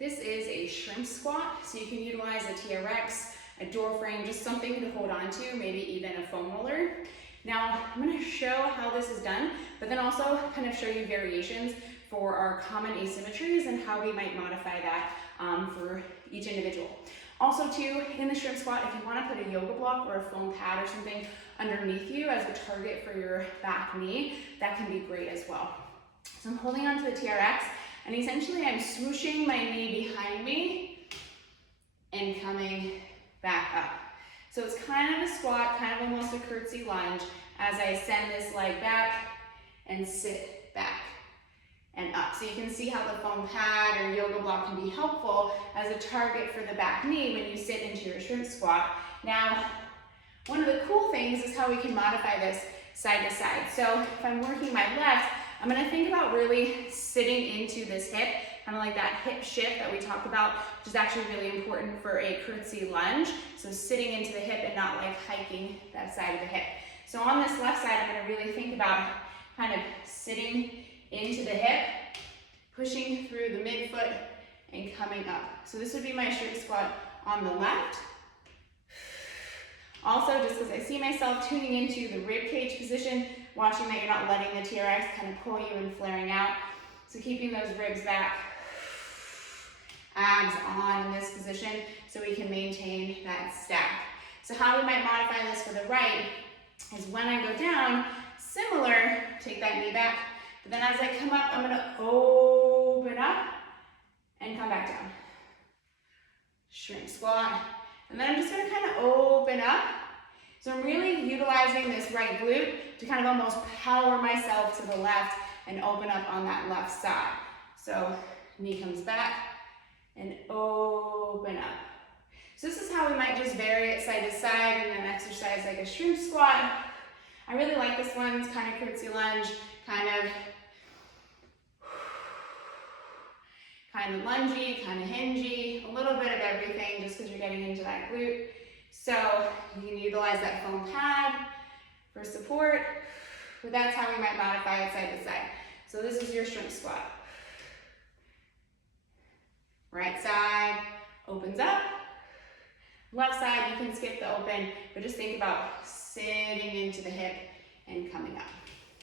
This is a shrimp squat, so you can utilize a TRX, a door frame, just something to hold on to, maybe even a foam roller. Now, I'm gonna show how this is done, but then also kind of show you variations for our common asymmetries and how we might modify that for each individual. Also too, in the shrimp squat, if you wanna put a yoga block or a foam pad or something underneath you as a target for your back knee, that can be great as well. So I'm holding onto the TRX, and essentially I'm swooshing my knee behind me and coming back up. So it's kind of a squat, kind of almost a curtsy lunge as I send this leg back and sit back and up. So you can see how the foam pad or yoga block can be helpful as a target for the back knee when you sit into your shrimp squat. Now, one of the cool things is how we can modify this side to side. So if I'm working my left, I'm gonna think about really sitting into this hip, kind of like that hip shift that we talked about, which is actually really important for a curtsy lunge. So sitting into the hip and not like hiking that side of the hip. So on this left side, I'm gonna really think about kind of sitting into the hip, pushing through the midfoot and coming up. So this would be my shrimp squat on the left. Also, just because I see myself tuning into the rib cage position, watching that you're not letting the TRX kind of pull you and flaring out. So keeping those ribs back, abs on in this position so we can maintain that stack. So how we might modify this for the right is when I go down, similar, take that knee back, but then as I come up, I'm gonna open up and come back down. Shrimp squat. And then I'm just gonna kind of open up. So I'm really utilizing this right glute to kind of almost power myself to the left and open up on that left side. So knee comes back and open up. So this is how we might just vary it side to side and then exercise like a shrimp squat. I really like this one. It's kind of curtsy lunge, kind of lungy, kind of hingy, a little bit of everything just because you're getting into that glute. So you can utilize that foam pad for support, but that's how we might modify it side to side. So this is your shrimp squat. Right side opens up. Left side, you can skip the open, but just think about sitting into the hip and coming up.